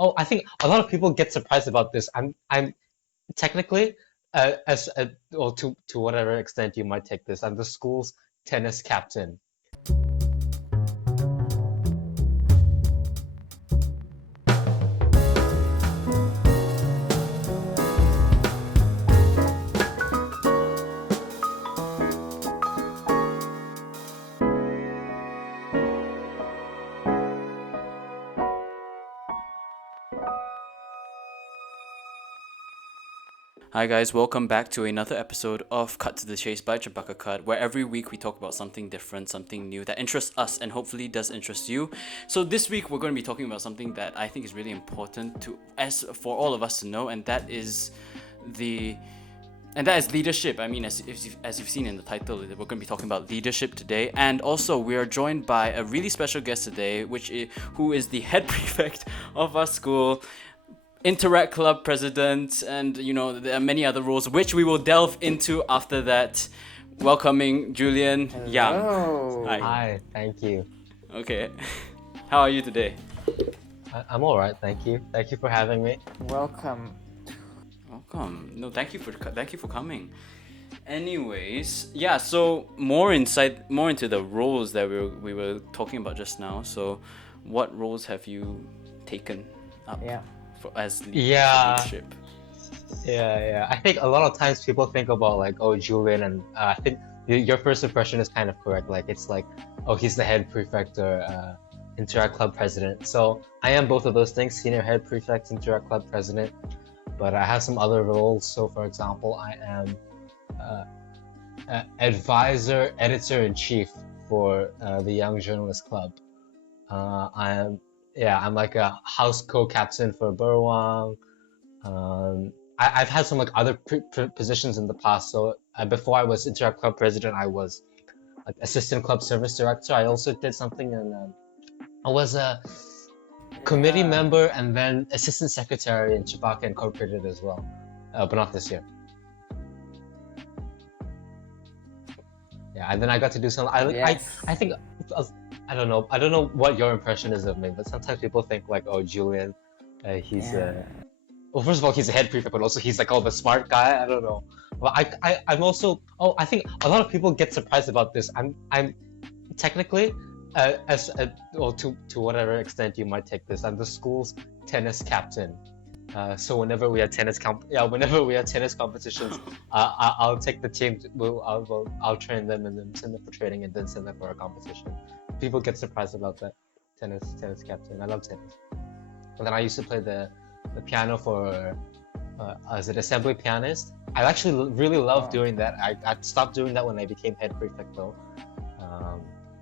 Oh, I think a lot of people get surprised about this. I'm technically, as or to whatever extent you might take this, I'm the school's tennis captain. Hi guys, welcome back to another episode of Cut to the Chase by Cempaka Cut, where every week we talk about something different, something new that interests us and hopefully does interest you. So this week we're going to be talking about something that I think is really important to as for all of us to know, and that is the leadership. I mean, as you've seen in the title, we're going to be talking about leadership today, and also we are joined by a really special guest today, who is the head prefect of our school, Interact Club president, and there are many other roles which we will delve into after that. Welcoming Julian Yang. Hello. Hi. Hi, thank you. Okay. How are you today? I'm all right, thank you. Thank you for having me. Welcome. Welcome. No, thank you for coming. Anyways, yeah. So more into the roles that we were talking about just now. So, what roles have you taken up? Yeah. As Yeah. leadership. Yeah. I think a lot of times people think about like, oh, Julian, and I think your first impression is kind of correct. Like, it's like, oh, he's the head prefect or Interact Club president. So I am both of those things, senior head prefect, Interact Club president. But I have some other roles. So, for example, I am advisor, editor-in-chief for the Young Journalist Club. I'm like a house co-captain for Burwang. I've had some like other positions in the past. So before I was Interact Club president, I was like assistant club service director. I also did something in I was a committee member and then assistant secretary in Cempaka Incorporated as well, but not this year. Yeah, and then I got to do some. I think I don't know what your impression is of me, but sometimes people think like, oh, Julian, he's well, first of all, he's a head prefect, but also he's like, oh, the smart guy. I don't know. Well, I'm also. Oh, I think a lot of people get surprised about this. I'm technically, well, to whatever extent you might take this, I'm the school's tennis captain. So whenever we have tennis competitions, I'll take the team. I'll train them and then send them for training and then send them for a competition. People get surprised about that. Tennis captain. I love tennis. And then I used to play the piano for as an assembly pianist. I actually really love doing that. I stopped doing that when I became head prefect though.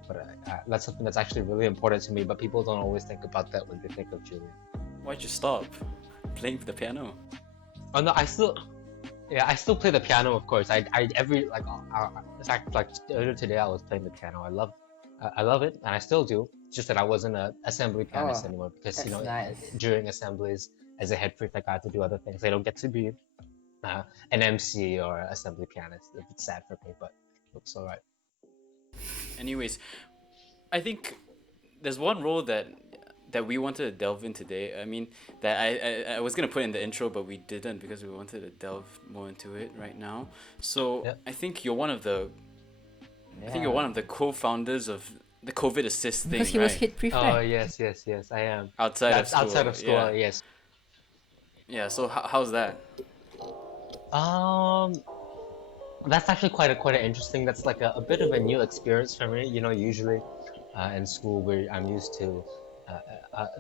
But that's something that's actually really important to me. But people don't always think about that when they think of Julian. Why'd you stop playing the piano? Oh no, I still play the piano, of course. In fact, like earlier today, I was playing the piano. I love it, and I still do. It's just that I wasn't an assembly pianist anymore because nice. During assemblies, as a head prefect, I had to do other things. I don't get to be an MC or an assembly pianist. It's sad for me, but it's alright. Anyways, I think there's one role that we wanted to delve in today. I mean, that I was gonna put in the intro, but we didn't because we wanted to delve more into it right now. So Yep. I think you're one of the co-founders of the COVID assist thing, Because he was head prefect. Oh yes, I am. Outside of school. Yeah. Yes. Yeah. So how's that? That's actually quite an interesting. That's like a bit of a new experience for me. Usually in school I'm used to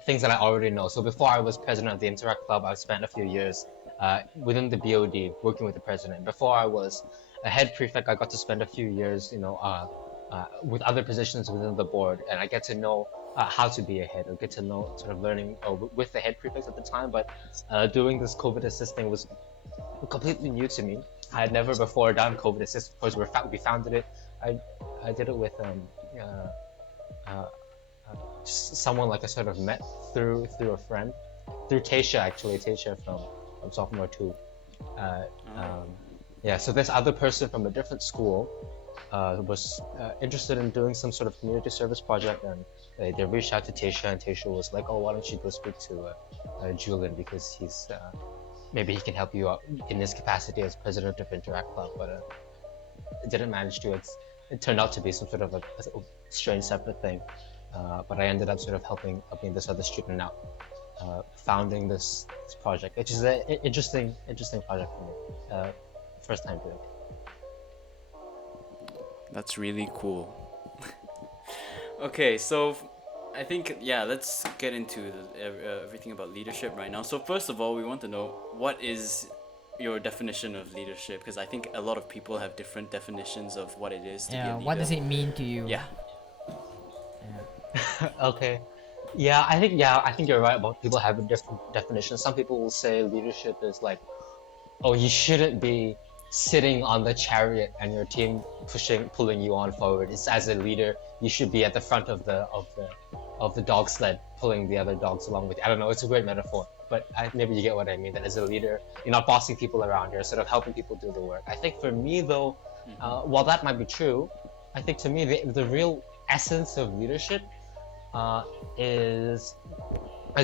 things that I already know. So before I was president of the Interact Club, I spent a few years within the BOD working with the president. Before I was a head prefect, I got to spend a few years, with other positions within the board, and I get to know how to be a head, or get to know sort of learning with the head prefects at the time. But doing this COVID assisting was completely new to me. I had never before done COVID assist. Of course, we founded it. I did it with someone like I sort of met through a friend, through Tasha from sophomore 2. So this other person from a different school was interested in doing some sort of community service project, and they reached out to Tasha, and Tasha was like, "Oh, why don't you go speak to Julian, because he's maybe he can help you out in his capacity as president of Interact Club." But it didn't manage to. It turned out to be some sort of a strange separate thing. But I ended up sort of helping this other student out, founding this project, which is an interesting project for me. First time doing it. That's really cool. Okay, so I think, yeah, let's get into everything about leadership right now. So first of all, we want to know, what is your definition of leadership? Because I think a lot of people have different definitions of what it is to be a leader. What does it mean to you? Yeah. Okay. Yeah, I think you're right about people having different definitions. Some people will say leadership is like, oh, you shouldn't be sitting on the chariot and your team pulling you on forward. It's, as a leader, you should be at the front of the dog sled, pulling the other dogs along with you. I don't know, it's a great metaphor, but maybe you get what I mean. That as a leader, you're not bossing people around, you're sort of helping people do the work. I think for me though, while that might be true, I think to me the real essence of leadership is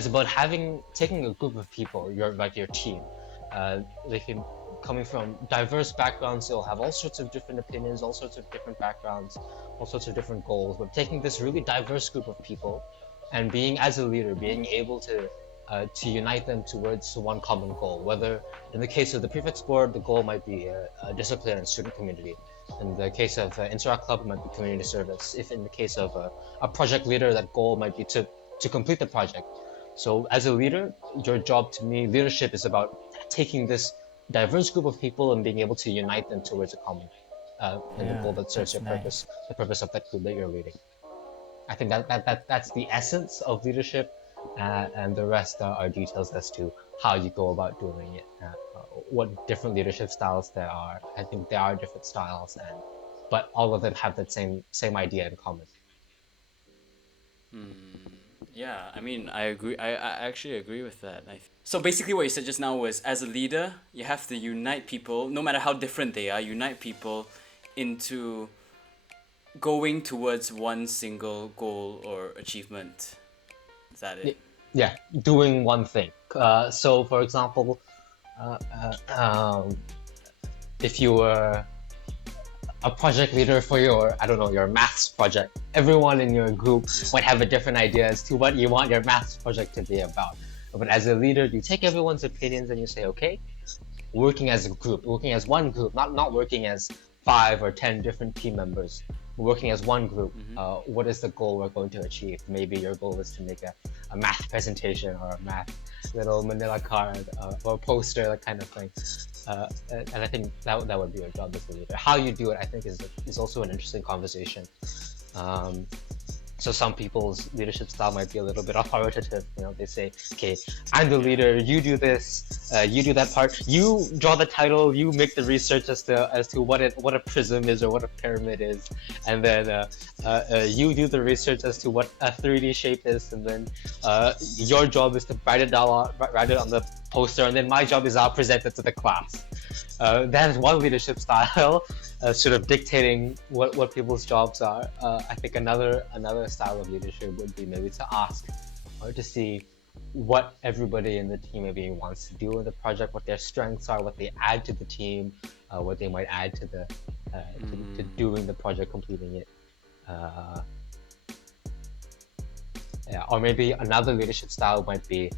about taking a group of people, your team. They can coming from diverse backgrounds. They'll have all sorts of different opinions, all sorts of different backgrounds, all sorts of different goals. But taking this really diverse group of people and being, as a leader, being able to unite them towards one common goal. Whether in the case of the prefects board, the goal might be discipline and student community. In the case of Interact Club, it might be community service. If in the case of a project leader, that goal might be to complete the project. So as a leader, your job, to me, leadership is about taking this diverse group of people and being able to unite them towards a common and the goal that serves your purpose, the purpose of that group that you're leading. I think that's the essence of leadership, and the rest are details as to how you go about doing it, what different leadership styles there are. I think there are different styles, but all of them have that same idea in common. Yeah, I mean, I agree. I actually agree with that. So basically what you said just now was, as a leader, you have to unite people, no matter how different they are, unite people into going towards one single goal or achievement. Is that it? Yeah, doing one thing. So for example, if you were a project leader for your maths project, everyone in your group might have a different idea as to what you want your maths project to be about. But as a leader, you take everyone's opinions and you say, okay, working as a group, working as one group, not working as 5 or 10 different team members, working as one group. What is the goal we're going to achieve? Maybe your goal is to make a math presentation or a math little manila card or a poster, that kind of thing. And I think that would be your job as a leader. How you do it, I think, is also an interesting conversation. So some people's leadership style might be a little bit authoritative. They say, okay, I'm the leader, you do this, you do that part, you draw the title, you make the research as to what a prism is or what a pyramid is, and then you do the research as to what a 3D shape is, and then your job is to write it on the poster, and then my job is I'll present it to the class. That is one leadership style, sort of dictating what people's jobs are. I think another style of leadership would be maybe to ask or to see what everybody in the team maybe wants to do in the project, what their strengths are, what they add to the team, what they might add to the to doing the project, completing it. Yeah, or maybe another leadership style might be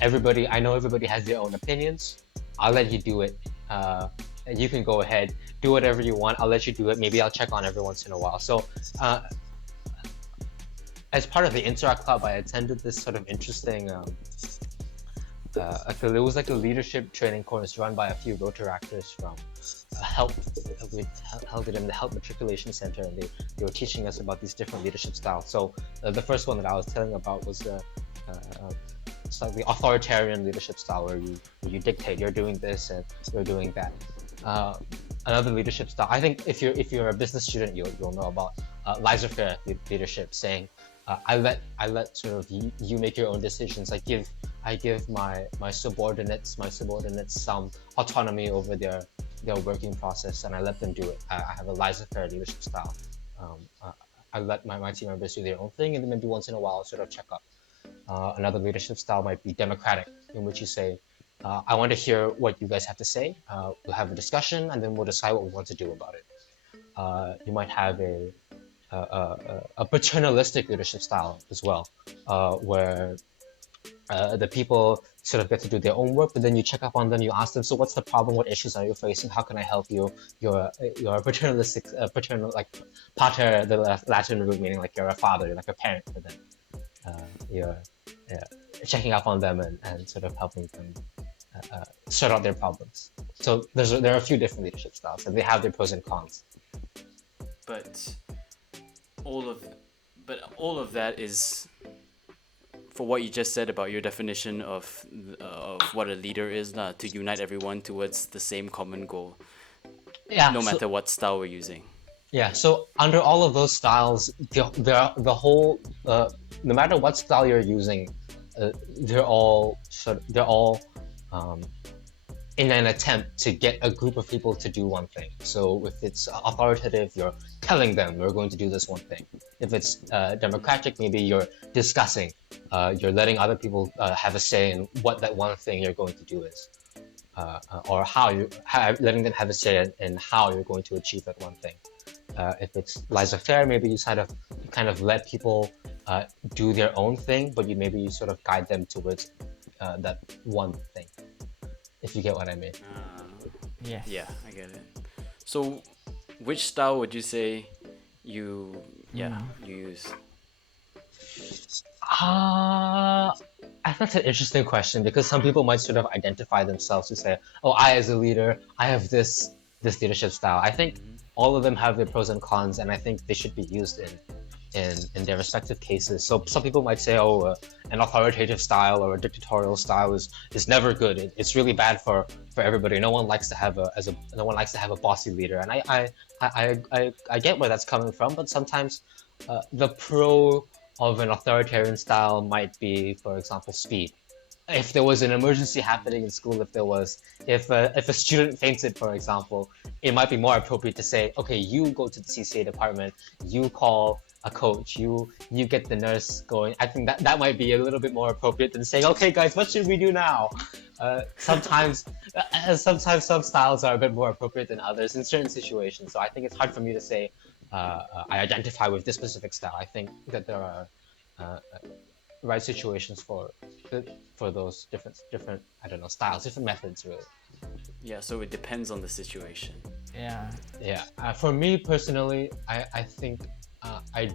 I know everybody has their own opinions. I'll let you do it. You can go ahead, do whatever you want. I'll let you do it. Maybe I'll check on every once in a while. So, as part of the Interact Club, I attended this sort of interesting. I feel it was like a leadership training course run by a few Rotaractors from we held it in the Help Matriculation Center, and they were teaching us about these different leadership styles. So the first one that I was telling about was slightly authoritarian leadership style, where you dictate, you're doing this and you're doing that. Another leadership style, I think if you're a business student, you'll know about laissez-faire leadership, saying I let sort of you make your own decisions. I give my subordinates some autonomy over their working process and I let them do it. I have a laissez-faire leadership style. I let my team members do their own thing, and then maybe once in a while sort of check up. Another leadership style might be democratic, in which you say, I want to hear what you guys have to say. We'll have a discussion, and then we'll decide what we want to do about it. You might have a paternalistic leadership style as well, where the people sort of get to do their own work, but then you check up on them, you ask them, so what's the problem, what issues are you facing, how can I help you? You're paternalistic, paternal, like pater, the Latin root meaning like you're a father, you're like a parent for them. You're checking up on them and sort of helping them sort out their problems. So there are a few different leadership styles, and they have their pros and cons. But all of that is, for what you just said about your definition of what a leader is, to unite everyone towards the same common goal. Yeah. No matter what style we're using. Yeah. So under all of those styles, the whole no matter what style you're using, they're all in an attempt to get a group of people to do one thing. So if it's authoritative, you're telling them we're going to do this one thing. If it's democratic, maybe you're discussing, you're letting other people have a say in what that one thing you're going to do is, or letting them have a say in how you're going to achieve that one thing. If it's laissez-faire, maybe you kind of let people do their own thing, but you sort of guide them towards that one thing. If you get what I mean. Yes. Yeah, I get it. So, which style would you say you use? That's an interesting question, because some people might sort of identify themselves to say, oh, I as a leader, I have this leadership style. I think all of them have their pros and cons, and I think they should be used in their respective cases. So some people might say, oh, an authoritative style or a dictatorial style is never good. It's really bad for everybody. No one likes to have a bossy leader, and I get where that's coming from. But sometimes the pro of an authoritarian style might be, for example, speed. If there was an emergency happening in school, if a student fainted, for example, it might be more appropriate to say, okay, you go to the CCA department, you call a coach, you get the nurse going. I think that might be a little bit more appropriate than saying, okay, guys, what should we do now? Sometimes some styles are a bit more appropriate than others in certain situations. So I think it's hard for me to say I identify with this specific style. I think that there are right situations for those different styles, different methods, really. Yeah, so it depends on the situation. Yeah. For me personally, I think I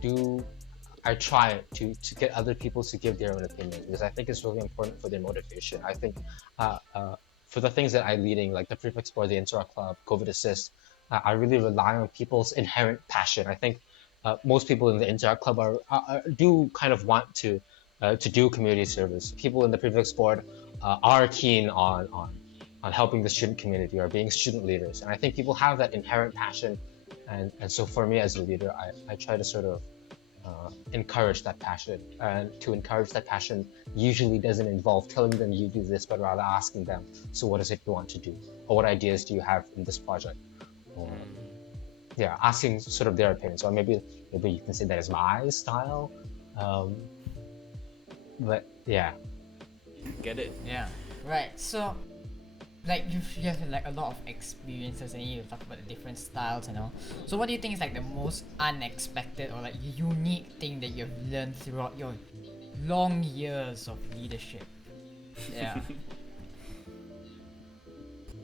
try to get other people to give their own opinion, because I think it's really important for their motivation. I think for the things that I'm leading, like the Prefix Board, the Interact Club, COVID Assist, I really rely on people's inherent passion. I think most people in the Interact Club do kind of want to do community service. People in the Prefix Board are keen on helping the student community or being student leaders, and I think people have that inherent passion, and so for me as a leader, I try to sort of encourage that passion, and to encourage that passion usually doesn't involve telling them you do this, but rather asking them, so what is it you want to do, or what ideas do you have in this project, or asking sort of their opinions. Or maybe you can say that is my style, but yeah. Get it? Yeah. Right. So, like you have like a lot of experiences, and you talk about the different styles and all. So what do you think is like the most unexpected or like unique thing that you've learned throughout your long years of leadership? Yeah.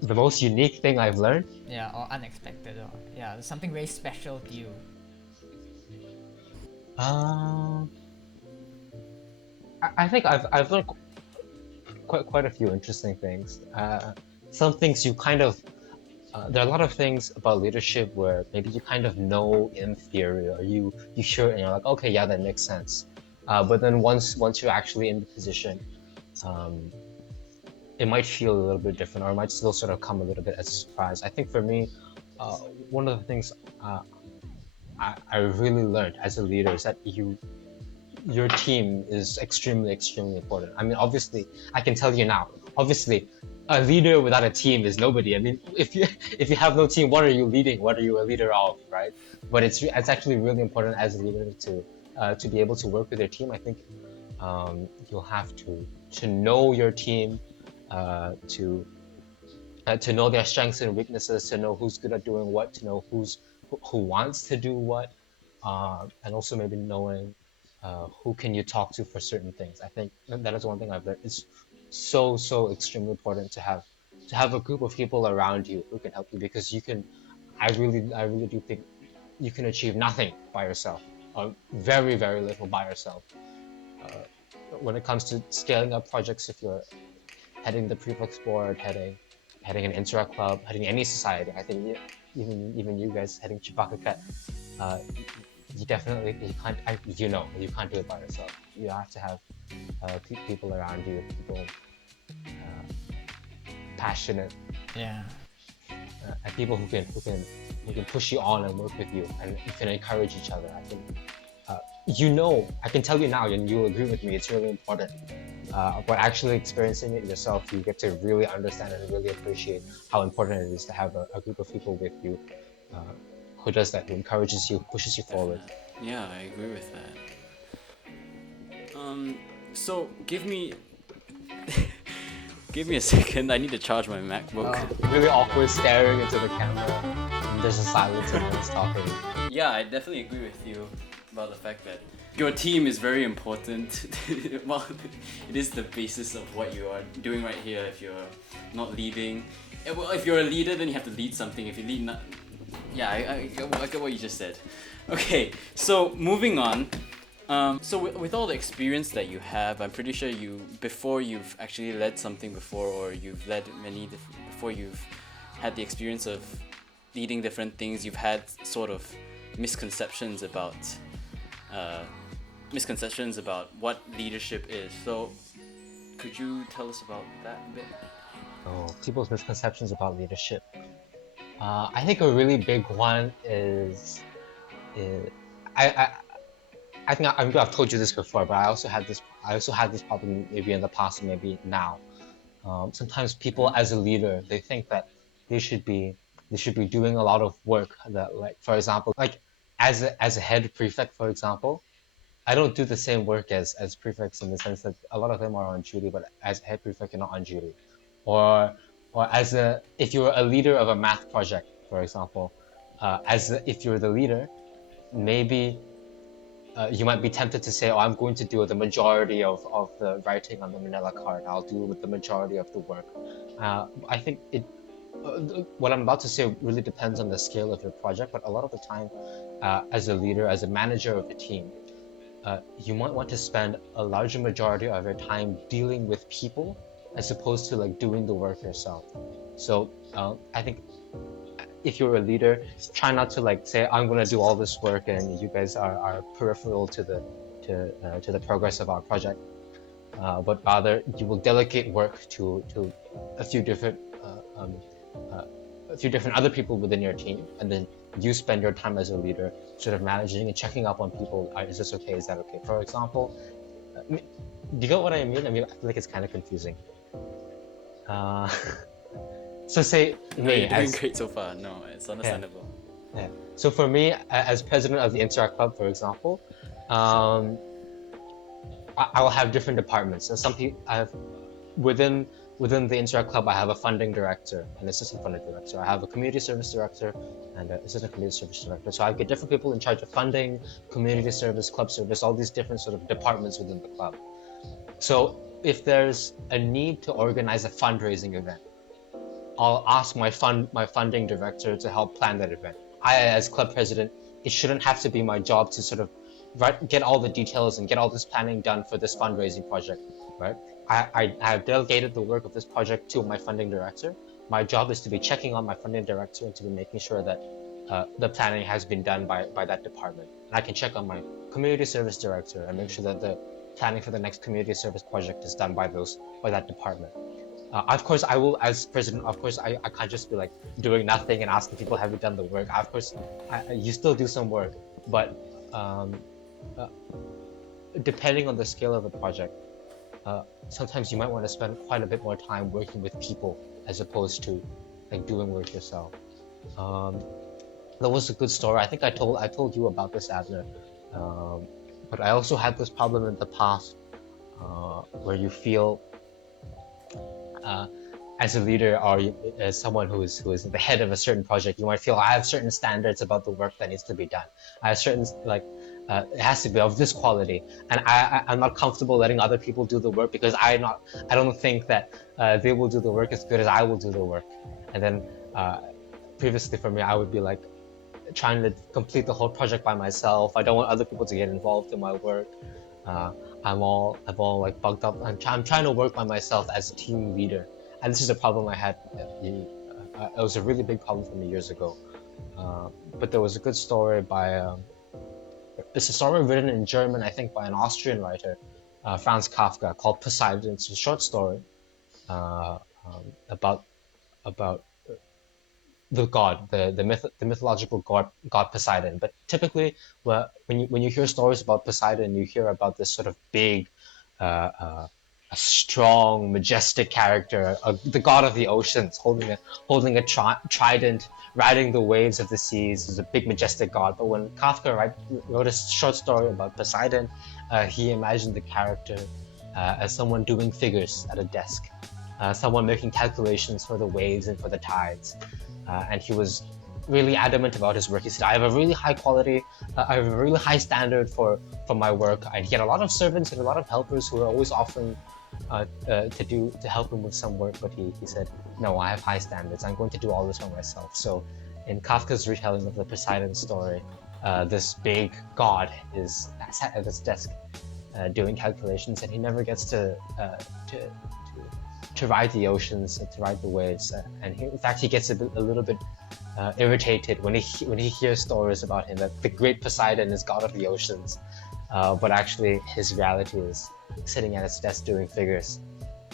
The most unique thing I've learned? Yeah, or unexpected, or something very special to you. I think I've learned quite a few interesting things. Some things you kind of there are a lot of things about leadership where maybe you kind of know in theory, or you hear it and you're like, okay, yeah, that makes sense. But then once you're actually in the position, it might feel a little bit different, or it might still sort of come a little bit as a surprise. I think for me, one of the things I really learned as a leader is that your team is extremely important. I mean, obviously, I can tell you now, obviously, a leader without a team is nobody. I mean, if you have no team, what are you leading? What are you a leader of, right? But it's actually really important as a leader to be able to work with your team. I think you'll have to know your team, to know their strengths and weaknesses, to know who's good at doing what, to know who wants to do what, and also maybe knowing who can you talk to for certain things. I think that is one thing I've learned. It's so extremely important to have a group of people around you who can help you, because you can. I really do think you can achieve nothing by yourself, or very little by yourself. Uh, when it comes to scaling up projects, if you're heading the prefix board, heading an interact club, heading any society. I think even you guys heading Cempaka Cut, uh, you definitely you can't. You can't do it by yourself. You have to have people around you, people passionate, Yeah. and people who can push you on and work with you, and you can encourage each other. I think I can tell you now, and you'll agree with me. It's really important. But actually experiencing it yourself, you get to really understand and really appreciate how important it is to have a group of people with you uh, who does that, who encourages you, pushes you forward. Yeah, I agree with that. So give me a second. I need to charge my MacBook. Really awkward staring into the camera, and there's a silence and no one's talking. Yeah, I definitely agree with you about the fact that your team is very important. Well, it is the basis of what you are doing right here. If you're not leading, well, if you're a leader, then you have to lead something. If you lead not, yeah, I get what you just said. Okay, so moving on. So with all the experience that you have, I'm pretty sure before you've actually led something before, or you've led before you've had the experience of leading different things, you've had sort of misconceptions about what leadership is. So could you tell us about that a bit? Oh, people's misconceptions about leadership. I think a really big one is I I think I've told you this before, but I also had this problem maybe in the past and maybe now. Sometimes people as a leader, they think that they should be they should be doing a lot of work that, like, for example, like as a head prefect, for example, I don't do the same work as prefects, in the sense that a lot of them are on duty, but as a head prefect, you're not on duty. Or if you're a leader of a math project, for example, if you're the leader, maybe you might be tempted to say, "Oh, I'm going to do the majority of the writing on the manila card. I'll do the majority of the work." I think what I'm about to say really depends on the scale of your project, but a lot of the time, as a leader, as a manager of a team, you might want to spend a larger majority of your time dealing with people as opposed to like doing the work yourself. So I think if you're a leader, try not to like say, I'm gonna do all this work and you guys are peripheral to the progress of our project, but rather you will delegate work to a few different other people within your team, and then you spend your time as a leader sort of managing and checking up on people. Is this okay? Is that okay? For example, do you get what I mean? I mean, I feel like it's kind of confusing. Uh, so say No, me you're doing as great so far. No, it's understandable. yeah. So for me, as president of the Interact Club, for example, I will have different departments. So some people I have within the Interact Club, I have a funding director, an assistant funding director. I have a community service director and an assistant community service director. So I get different people in charge of funding, community service, club service, all these different sort of departments within the club. So if there's a need to organize a fundraising event, I'll ask my funding director to help plan that event. I, as club president, it shouldn't have to be my job to sort of get all the details and get all this planning done for this fundraising project, right? I have delegated the work of this project to my funding director. My job is to be checking on my funding director and to be making sure that the planning has been done by that department. And I can check on my community service director and make sure that the planning for the next community service project is done by that department. Of course, I will, as president, of course, I can't just be like doing nothing and asking people, have you done the work? Of course, you still do some work, but uh, depending on the scale of the project, sometimes you might want to spend quite a bit more time working with people as opposed to like doing work yourself. That was a good story. I think I told you about this, Abner. But I also had this problem in the past, where you feel, as a leader or as someone who is the head of a certain project, you might feel I have certain standards about the work that needs to be done. I have certain it has to be of this quality, and I'm not comfortable letting other people do the work because I don't think that they will do the work as good as I will do the work. And then previously for me, I would be like trying to complete the whole project by myself. I don't want other people to get involved in my work. I'm all like bugged up. I'm trying to work by myself as a team leader, and this is a problem I had. It was a really big problem for me years ago. But there was a good story by. It's a story written in German, I think, by an Austrian writer, Franz Kafka, called Poseidon. It's a short story about the god, the mythological god Poseidon. But typically, when you hear stories about Poseidon, you hear about this sort of big, a strong, majestic character, the god of the oceans, holding a trident, riding the waves of the seas. Is a big, majestic god. But when Kafka wrote a short story about Poseidon, he imagined the character as someone doing figures at a desk, someone making calculations for the waves and for the tides. And he was really adamant about his work. He said, I have a really high quality, I have a really high standard for my work. And he had a lot of servants and a lot of helpers who were always offering to help him with some work. But he said, no, I have high standards. I'm going to do all this by myself. So in Kafka's retelling of the Poseidon story, this big god is sat at his desk doing calculations, and he never gets to ride the oceans and to ride the waves, and in fact he gets a little bit irritated when he hears stories about him that the great Poseidon is god of the oceans, but actually his reality is sitting at his desk doing figures.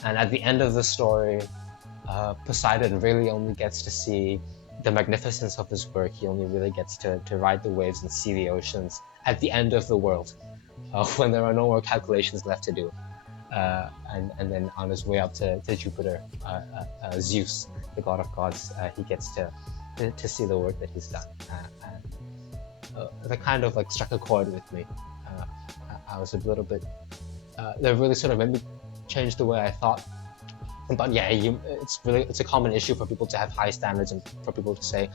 And at the end of the story, Poseidon really only gets to see the magnificence of his work. He only really gets to ride the waves and see the oceans at the end of the world, when there are no more calculations left to do. And then on his way up to Jupiter, Zeus, the god of gods, he gets to see the work that he's done. That kind of like struck a chord with me. I was a little bit. That really sort of made me change the way I thought. But yeah, it's a common issue for people to have high standards and for people to say,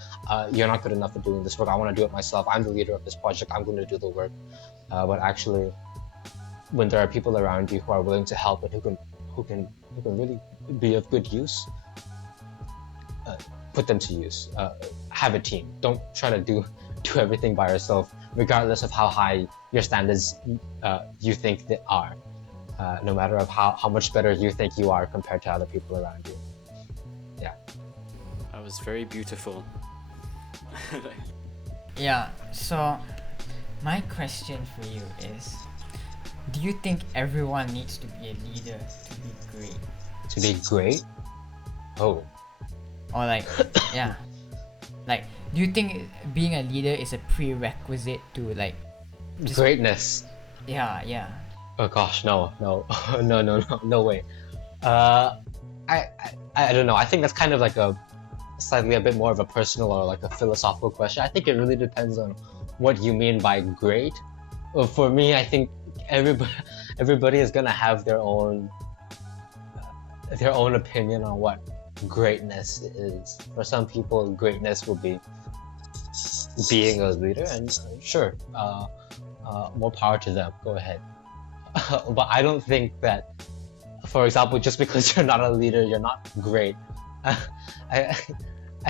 you're not good enough for doing this work. I want to do it myself. I'm the leader of this project. I'm going to do the work. But actually, when there are people around you who are willing to help and who can really be of good use, put them to use. Have a team. Don't try to do everything by yourself, regardless of how high your standards you think they are. No matter of how much better you think you are compared to other people around you. Yeah. That was very beautiful. Yeah, so my question for you is, do you think everyone needs to be a leader to be great? To be great? Oh. Or like, yeah. Like, do you think being a leader is a prerequisite to like... Greatness? Yeah. Oh gosh, no way. I don't know. I think that's kind of like a bit more of a personal or like a philosophical question. I think it really depends on what you mean by great. Well, for me, I think everybody is gonna have their own opinion on what greatness is. For some people, greatness will be being a leader, and sure, more power to them. Go ahead. But I don't think that, for example, just because you're not a leader, you're not great. I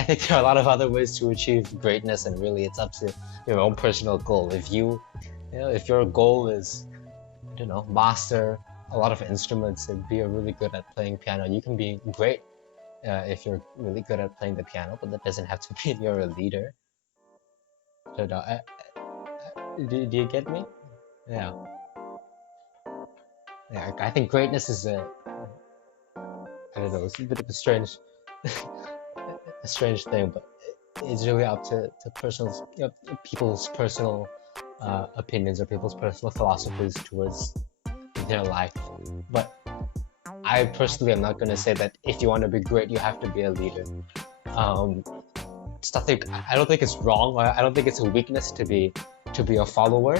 think there are a lot of other ways to achieve greatness, and really it's up to your own personal goal. If if your goal is, I don't know, master a lot of instruments and be really good at playing piano, you can be great if you're really good at playing the piano, but that doesn't have to mean you're a leader. So, do you get me? Yeah. Yeah, I think greatness is I don't know, it's a bit of a strange thing, but it's really up to people's personal opinions or people's personal philosophies towards their life. But I personally am not gonna say that if you want to be great, you have to be a leader. It's nothing. I don't think it's wrong. Or I don't think it's a weakness to be a follower.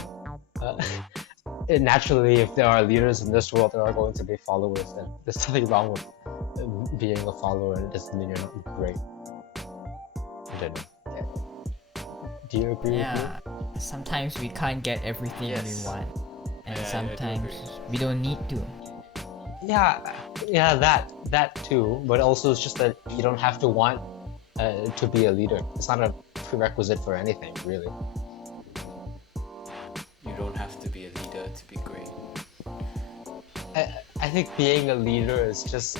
Naturally, if there are leaders in this world, there are going to be followers. And there's nothing wrong with being a follower, and it doesn't mean you're not great. I don't know. Do you agree with me? Yeah, sometimes we can't get everything Yes. we want, and I do sometimes agree. we don't need to. Yeah, that too. But also, it's just that you don't have to want to be a leader. It's not a prerequisite for anything, really. You don't have to be a leader to be great. I think being a leader is just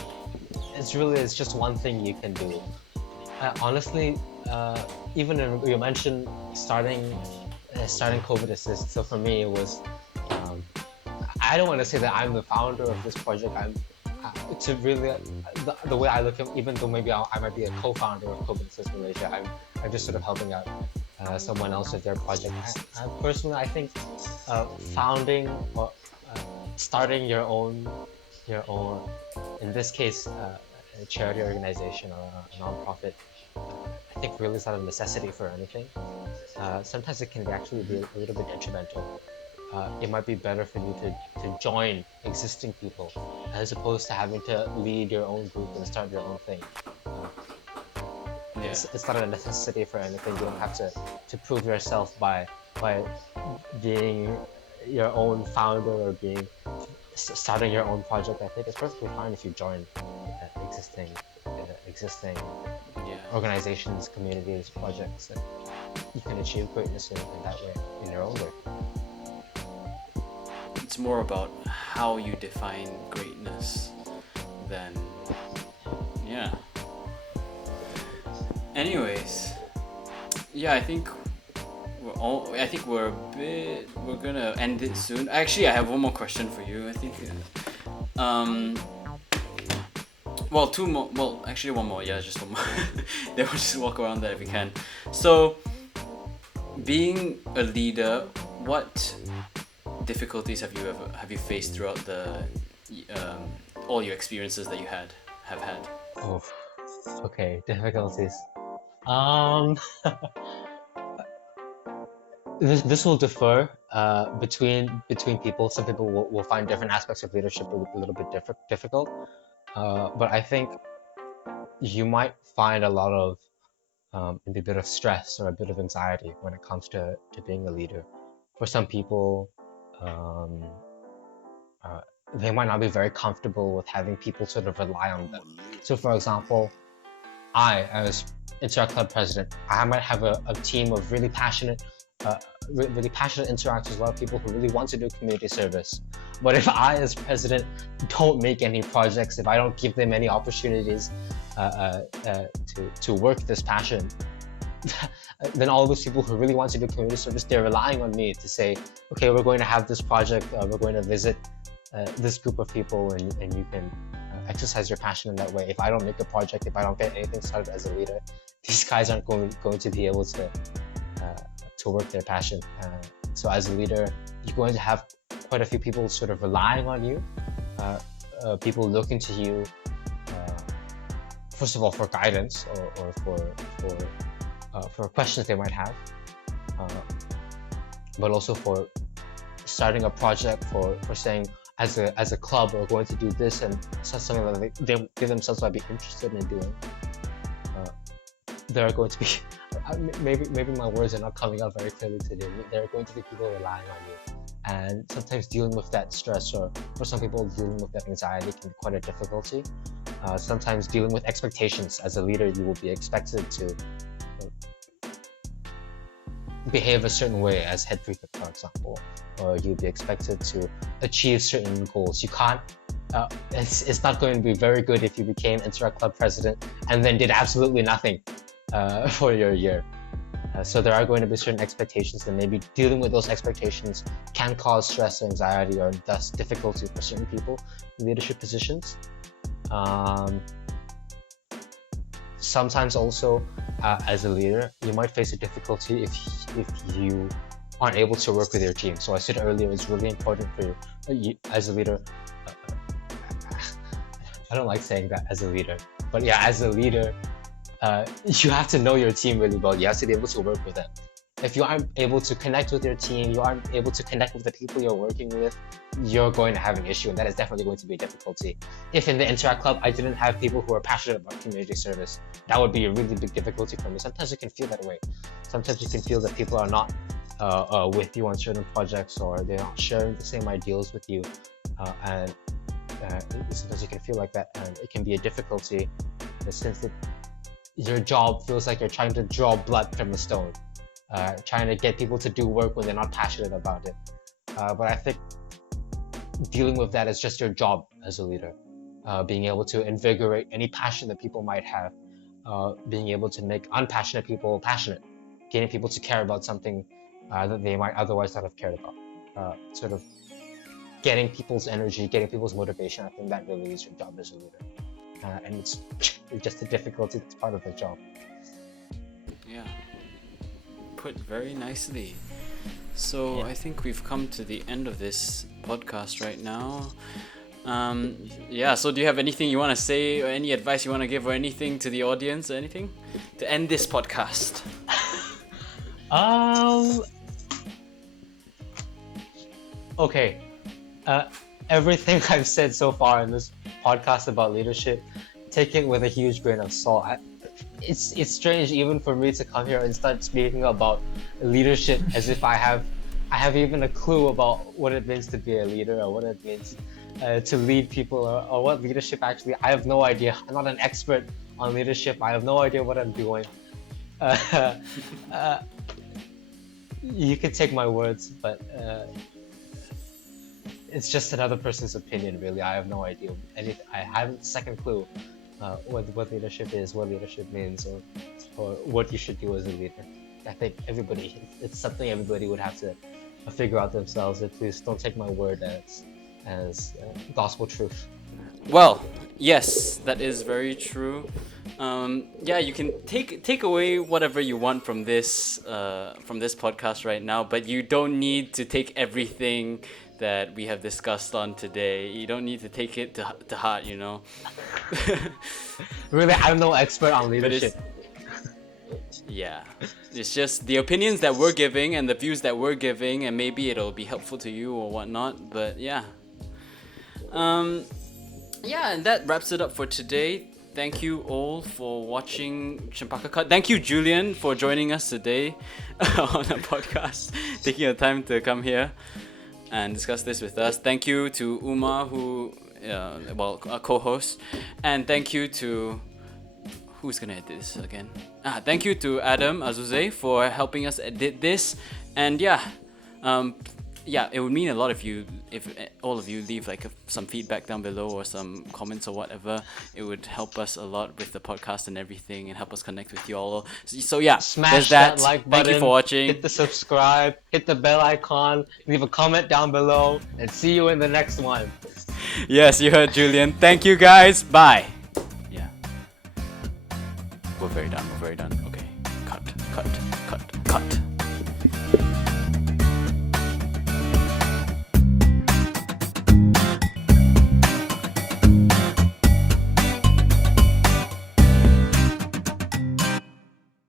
it's just one thing you can do. Honestly, even you mentioned starting COVID Assist. So for me, it was I don't want to say that I'm the founder of this project. To really the way I look at, even though maybe I might be a co-founder of COVID Assist Malaysia, I'm just sort of helping out someone else with their project. Personally, I think founding or starting your own, in this case, a charity organization or a non-profit, I think really is not a necessity for anything. Sometimes it can actually be a little bit detrimental. It might be better for you to join existing people as opposed to having to lead your own group and start your own thing. Yeah. It's not a necessity for anything. You don't have to prove yourself by being your own founder or starting your own project. I think it's perfectly fine if you join existing Yeah. organizations, communities, projects, and you can achieve greatness in that way, in your own way. It's more about how you define greatness than, yeah. Anyways, yeah, I think we're gonna end it soon. Actually, I have one more question for you. I think, well, two more. Well, actually, one more. Yeah, just one more. Then we'll just walk around that if we can. So, being a leader, what difficulties have you faced throughout the all your experiences that you have had? Oh, okay, difficulties. This will differ between people. Some people will find different aspects of leadership a little bit difficult. But I think you might find a lot of maybe a bit of stress or a bit of anxiety when it comes to being a leader. For some people, they might not be very comfortable with having people sort of rely on them. So for example, I, as Interact Club president, I might have a team of really passionate interactors, a lot of people who really want to do community service. But if I, as president, don't make any projects, if I don't give them any opportunities to work this passion, then all those people who really want to do community service, they're relying on me to say, okay, we're going to have this project, we're going to visit this group of people, and you can exercise your passion in that way. If I don't make a project, if I don't get anything started as a leader, these guys aren't going to be able to work their passion. So as a leader, you're going to have quite a few people sort of relying on you, people looking to you, first of all, for guidance or for questions they might have, but also for starting a project, for saying, as a club, we're going to do this, and something that they themselves might be interested in doing. There are going to be, maybe my words are not coming out very clearly today. There are going to be people relying on you, and sometimes dealing with that stress, or for some people dealing with that anxiety, can be quite a difficulty. Sometimes dealing with expectations. As a leader, you will be expected to behave a certain way as head prefect, for example, or you'll be expected to achieve certain goals. You can't. It's not going to be very good if you became Interact Club president and then did absolutely nothing for your year. So there are going to be certain expectations, and maybe dealing with those expectations can cause stress, anxiety, or thus difficulty for certain people in leadership positions. Sometimes also, as a leader, you might face a difficulty if you aren't able to work with your team. So I said earlier, it's really important for you as a leader. I don't like saying that as a leader, but yeah, as a leader, you have to know your team really well. You have to be able to work with them. If you aren't able to connect with your team, you aren't able to connect with the people you're working with, you're going to have an issue, and that is definitely going to be a difficulty. If in the Interact Club I didn't have people who are passionate about community service, that would be a really big difficulty for me. Sometimes you can feel that way. Sometimes you can feel that people are not with you on certain projects, or they're not sharing the same ideals with you, and sometimes you can feel like that, and it can be a difficulty since your job feels like you're trying to draw blood from a stone. Trying to get people to do work when they're not passionate about it. But I think dealing with that is just your job as a leader. Being able to invigorate any passion that people might have. Being able to make unpassionate people passionate. Getting people to care about something that they might otherwise not have cared about. Sort of getting people's energy, getting people's motivation. I think that really is your job as a leader. And it's just a difficulty that's part of the job. Yeah. Put very nicely. So I think we've come to the end of this podcast right now. So do you have anything you want to say, or any advice you want to give, or anything to the audience, or anything to end this podcast? Okay. Everything I've said so far in this podcast about leadership, take it with a huge grain of salt. It's strange even for me to come here and start speaking about leadership as if I have even a clue about what it means to be a leader, or what it means to lead people, or what leadership actually. I have no idea. I'm not an expert on leadership. I have no idea what I'm doing. You can take my words, but it's just another person's opinion, really. I have no idea anything. I haven't second clue what leadership is, what leadership means, or what you should do as a leader. I think it's something everybody would have to figure out themselves. And please don't take my word as gospel truth. Well, yes, that is very true. You can take away whatever you want from this podcast right now, but you don't need to take everything that we have discussed on today. You don't need to take it to heart, you know. Really, I'm no expert on leadership. It's just the opinions that we're giving and the views that we're giving, and maybe it'll be helpful to you or whatnot. But and that wraps it up for today. Thank you all for watching Cempaka Cut. Thank you, Julian, for joining us today on the podcast, taking your time to come here and discuss this with us. Thank you to Umar, who, a co-host, and thank you to who's gonna edit this again? Thank you to Adam Azuze for helping us edit this, and it would mean a lot if all of you leave some feedback down below, or some comments or whatever. It would help us a lot with the podcast and everything, and help us connect with you all. So smash there's that like button. Thank you for watching. Hit the subscribe, hit the bell icon, leave a comment down below, and see you in the next one. Yes, you heard Julian. Thank you guys. Bye. Yeah. We're very done. Okay. Cut.